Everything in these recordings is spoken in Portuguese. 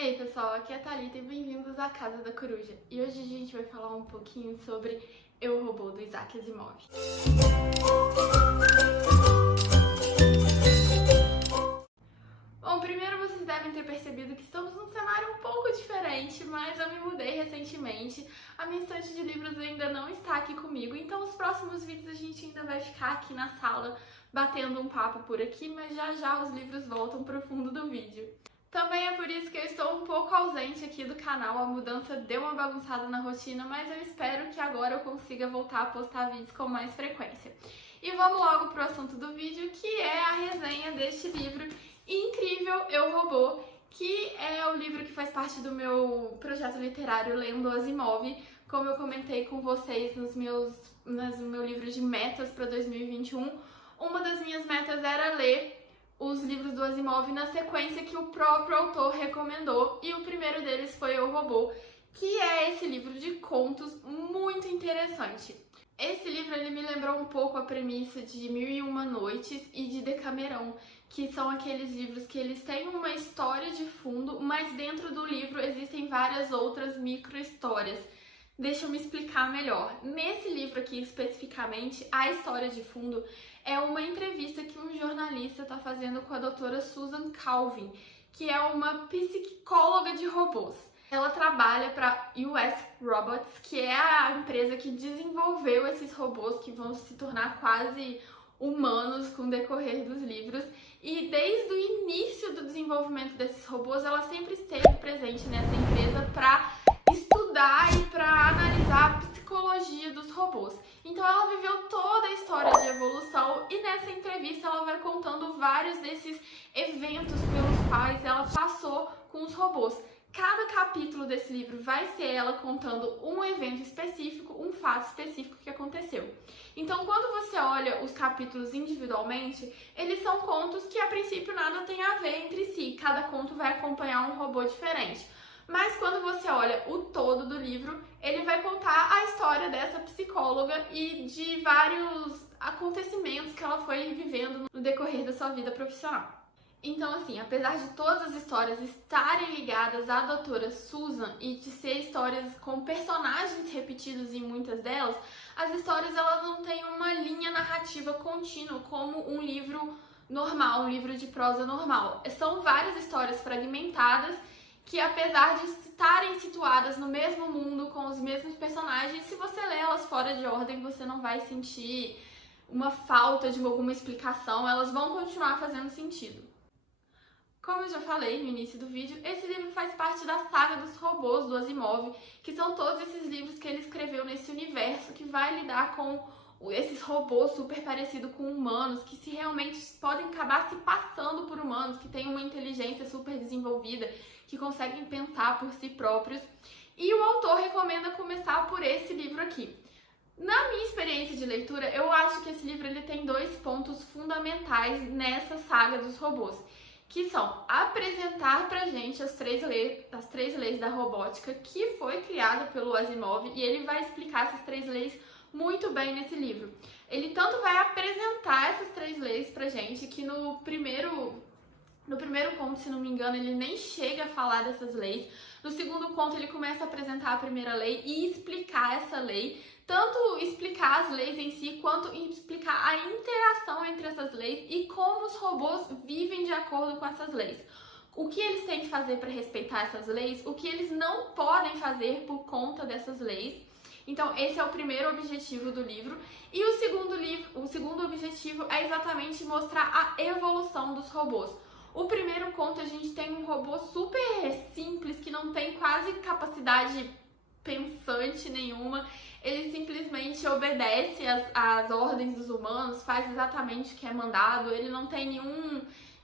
Ei pessoal, aqui é a Thalita e bem-vindos à Casa da Coruja. E hoje a gente vai falar um pouquinho sobre Eu, Robô, do Isaac Asimov. Bom, primeiro vocês devem ter percebido que estamos num cenário um pouco diferente, mas eu me mudei recentemente. A minha estante de livros ainda não está aqui comigo, então os próximos vídeos a gente ainda vai ficar aqui na sala batendo um papo por aqui, mas já os livros voltam pro fundo do vídeo. Também é por isso que eu estou um pouco ausente aqui do canal, a mudança deu uma bagunçada na rotina, mas eu espero que agora eu consiga voltar a postar vídeos com mais frequência. E vamos logo pro assunto do vídeo, que é a resenha deste livro incrível, Eu, Robô, que é o livro que faz parte do meu projeto literário Lendo Asimov. Como eu comentei com vocês no meu livro de metas para 2021, uma das minhas metas era ler os livros do Asimov na sequência que o próprio autor recomendou, e o primeiro deles foi Eu, Robô, que é esse livro de contos muito interessante. Esse livro ele me lembrou um pouco a premissa de Mil e Uma Noites e de Decamerão, que são aqueles livros que eles têm uma história de fundo, mas dentro do livro existem várias outras micro-histórias. Deixa eu me explicar melhor. Nesse livro aqui, especificamente, a história de fundo é uma entrevista que um jornalista está fazendo com a doutora Susan Calvin, que é uma psicóloga de robôs. Ela trabalha para US Robots, que é a empresa que desenvolveu esses robôs que vão se tornar quase humanos com o decorrer dos livros. E desde o início do desenvolvimento desses robôs, ela sempre esteve presente nessa empresa para estudar e para analisar a psicologia dos robôs. Então ela viveu toda a história de evolução e nessa entrevista ela vai contando vários desses eventos pelos quais ela passou com os robôs. Cada capítulo desse livro vai ser ela contando um evento específico, um fato específico que aconteceu. Então, quando você olha os capítulos individualmente, eles são contos que a princípio nada tem a ver entre si. Cada conto vai acompanhar um robô diferente. Mas quando você olha o todo do livro, ele vai contar a história dessa psicóloga e de vários acontecimentos que ela foi vivendo no decorrer da sua vida profissional. Então, assim, apesar de todas as histórias estarem ligadas à doutora Susan e de ser histórias com personagens repetidos em muitas delas, as histórias elas não têm uma linha narrativa contínua como um livro normal, um livro de prosa normal. São várias histórias fragmentadas que, apesar de estarem situadas no mesmo mundo, com os mesmos personagens, se você lê elas fora de ordem, você não vai sentir uma falta de alguma explicação, elas vão continuar fazendo sentido. Como eu já falei no início do vídeo, esse livro faz parte da saga dos robôs do Asimov, que são todos esses livros que ele escreveu nesse universo que vai lidar com esses robôs super parecidos com humanos, que se realmente podem acabar se passando por humanos, que têm uma inteligência super desenvolvida, que conseguem pensar por si próprios. E o autor recomenda começar por esse livro aqui. Na minha experiência de leitura, eu acho que esse livro ele tem dois pontos fundamentais nessa saga dos robôs, que são apresentar pra gente as três leis da robótica que foi criada pelo Asimov, e ele vai explicar essas três leis muito bem nesse livro. Ele tanto vai apresentar essas três leis pra gente, que no primeiro conto, se não me engano, ele nem chega a falar dessas leis. No segundo conto, ele começa a apresentar a primeira lei e explicar essa lei, tanto explicar as leis em si, quanto explicar a interação entre essas leis e como os robôs vivem de acordo com essas leis. O que eles têm que fazer para respeitar essas leis, o que eles não podem fazer por conta dessas leis. Então, esse é o primeiro objetivo do livro. E o segundo objetivo é exatamente mostrar a evolução dos robôs. O primeiro conto, a gente tem um robô super simples, que não tem quase capacidade pensante nenhuma. Ele simplesmente obedece às ordens dos humanos, faz exatamente o que é mandado, ele não tem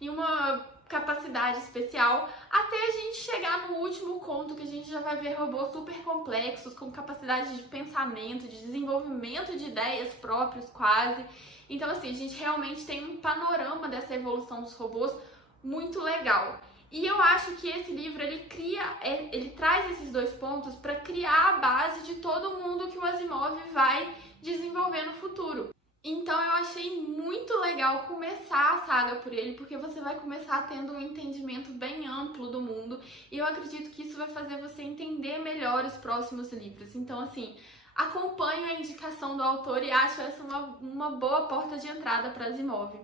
nenhuma capacidade especial, até a gente chegar no último conto, que a gente já vai ver robôs super complexos, com capacidade de pensamento, de desenvolvimento de ideias próprias quase. Então, assim, a gente realmente tem um panorama dessa evolução dos robôs muito legal. E eu acho que esse livro ele traz esses dois pontos para criar a base de todo mundo que o Asimov vai desenvolver no futuro. Então eu achei muito legal começar a saga por ele, porque você vai começar tendo um entendimento bem amplo do mundo, e eu acredito que isso vai fazer você entender melhor os próximos livros. Então, assim, acompanho a indicação do autor e acho essa uma boa porta de entrada para Asimov.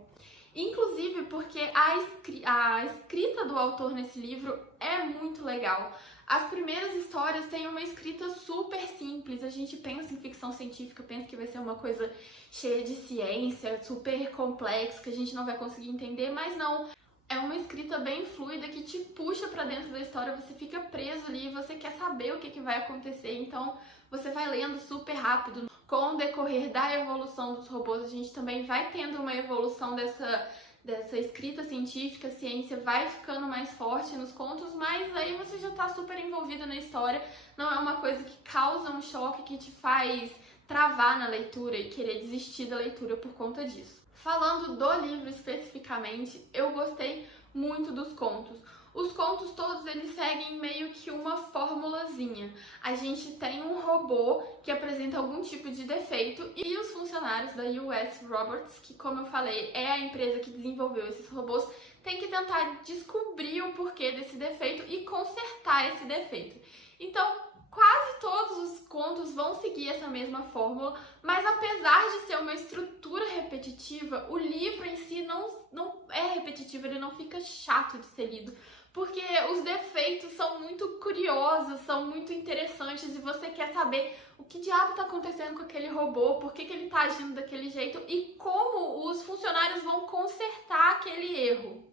Inclusive porque a escrita do autor nesse livro é muito legal. As primeiras histórias têm uma escrita super simples. A gente pensa em ficção científica, pensa que vai ser uma coisa cheia de ciência, super complexo, que a gente não vai conseguir entender, mas não. É uma escrita bem fluida que te puxa pra dentro da história, você fica preso ali, você quer saber o que vai acontecer, então você vai lendo super rápido. Com o decorrer da evolução dos robôs, a gente também vai tendo uma evolução dessa escrita científica, a ciência vai ficando mais forte nos contos, mas aí você já tá super envolvido na história, não é uma coisa que causa um choque, que te faz travar na leitura e querer desistir da leitura por conta disso. Falando do livro especificamente, eu gostei muito dos contos. Os contos todos, eles seguem meio que uma formulazinha. A gente tem um robô que apresenta algum tipo de defeito e os funcionários da US Robots, que como eu falei, é a empresa que desenvolveu esses robôs, tem que tentar descobrir o porquê desse defeito e consertar esse defeito. Então, quase todos os contos vão seguir essa mesma fórmula, mas apesar de ser uma estrutura repetitiva, o livro em si não é repetitivo, ele não fica chato de ser lido, porque os defeitos são muito curiosos, são muito interessantes e você quer saber o que diabo está acontecendo com aquele robô, por que ele está agindo daquele jeito e como os funcionários vão consertar aquele erro.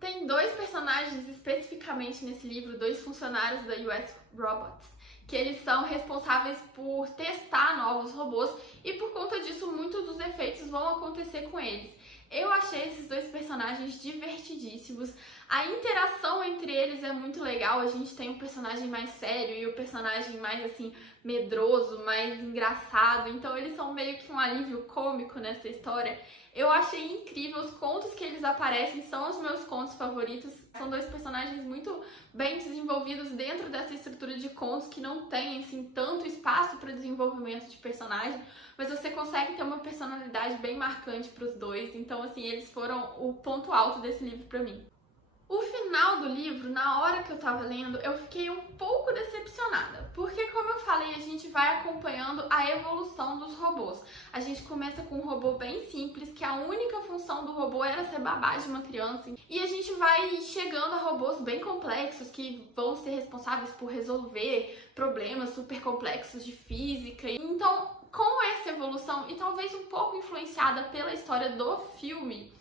Tem dois personagens especificamente nesse livro, dois funcionários da US Robots, que eles são responsáveis por testar novos robôs e por conta disso muitos dos efeitos vão acontecer com eles. Eu achei esses dois personagens divertidíssimos, a interação entre eles é muito legal, a gente tem um personagem mais sério e o personagem mais assim medroso, mais engraçado, então eles são meio que um alívio cômico nessa história. Eu achei incrível, os contos que eles aparecem são os meus contos favoritos, são dois personagens muito bem desenvolvidos dentro dessa estrutura de contos que não tem assim tanto espaço para desenvolvimento de personagem, mas você consegue ter uma personalidade bem marcante para os dois, então assim, eles foram o ponto alto desse livro para mim. O final do livro, na hora que eu tava lendo, eu fiquei um pouco decepcionada, porque como eu falei, a gente vai acompanhando a evolução dos robôs. A gente começa com um robô bem simples, que a única função do robô era ser babá de uma criança, e a gente vai chegando a robôs bem complexos, que vão ser responsáveis por resolver problemas super complexos de física. Então, com essa evolução, e talvez um pouco influenciada pela história do filme,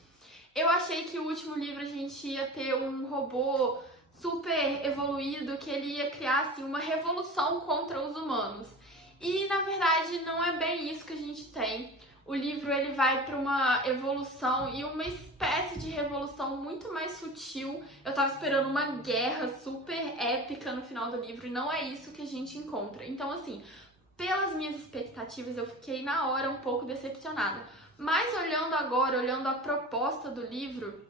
eu achei que o último livro a gente ia ter um robô super evoluído, que ele ia criar assim, uma revolução contra os humanos. E na verdade não é bem isso que a gente tem. O livro ele vai para uma evolução e uma espécie de revolução muito mais sutil. Eu tava esperando uma guerra super épica no final do livro e não é isso que a gente encontra. Então assim, pelas minhas expectativas eu fiquei na hora um pouco decepcionada. Mas olhando agora, olhando a proposta do livro,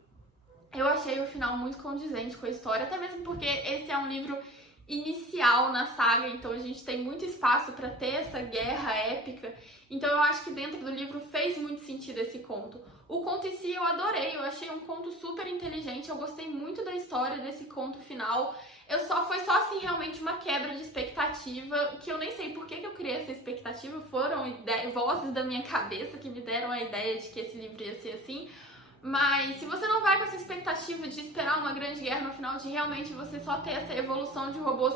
eu achei o final muito condizente com a história, até mesmo porque esse é um livro inicial na saga, então a gente tem muito espaço para ter essa guerra épica, então eu acho que dentro do livro fez muito sentido esse conto. O conto em si eu adorei, eu achei um conto super inteligente, eu gostei muito da história desse conto final. Foi só assim realmente uma quebra de expectativa, que eu nem sei por que eu criei essa expectativa, foram vozes da minha cabeça que me deram a ideia de que esse livro ia ser assim. Mas se você não vai com essa expectativa de esperar uma grande guerra no final, de realmente você só ter essa evolução de robôs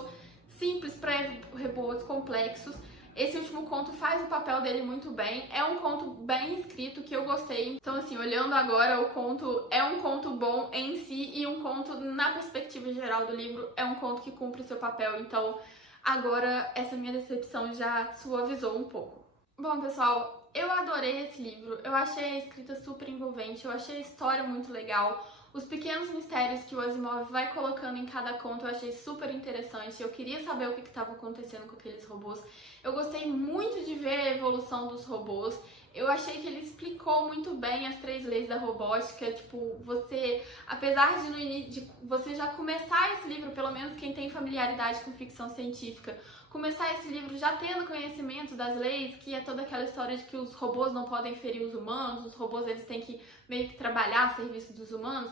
simples para robôs complexos, esse último conto faz o papel dele muito bem, é um conto bem escrito que eu gostei. Então assim, olhando agora, o conto é um conto bom em si e um conto, na perspectiva geral do livro, é um conto que cumpre o seu papel. Então agora essa minha decepção já suavizou um pouco. Bom pessoal, eu adorei esse livro, eu achei a escrita super envolvente, eu achei a história muito legal. Os pequenos mistérios que o Asimov vai colocando em cada conto eu achei super interessante. Eu queria saber o que estava acontecendo com aqueles robôs. Eu gostei muito de ver a evolução dos robôs. Eu achei que ele explicou muito bem as 3 leis da robótica, tipo, você, apesar de no início de você já começar esse livro, pelo menos quem tem familiaridade com ficção científica, começar esse livro já tendo conhecimento das leis, que é toda aquela história de que os robôs não podem ferir os humanos, os robôs eles têm que meio que trabalhar a serviço dos humanos.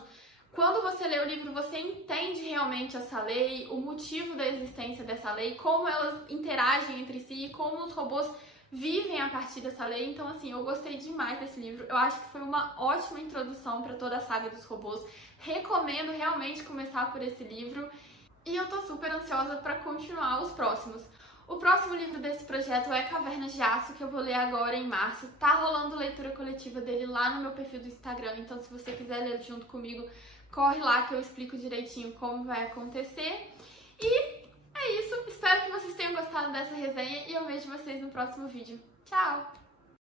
Quando você lê o livro, você entende realmente essa lei, o motivo da existência dessa lei, como elas interagem entre si e como os robôs vivem a partir dessa lei. Então, assim, eu gostei demais desse livro. Eu acho que foi uma ótima introdução para toda a saga dos robôs. Recomendo realmente começar por esse livro. E eu tô super ansiosa para continuar os próximos. O próximo livro desse projeto é Cavernas de Aço, que eu vou ler agora em março. Tá rolando leitura coletiva dele lá no meu perfil do Instagram, então se você quiser ler junto comigo, corre lá que eu explico direitinho como vai acontecer. E é isso, espero que vocês tenham gostado dessa resenha e eu vejo vocês no próximo vídeo. Tchau!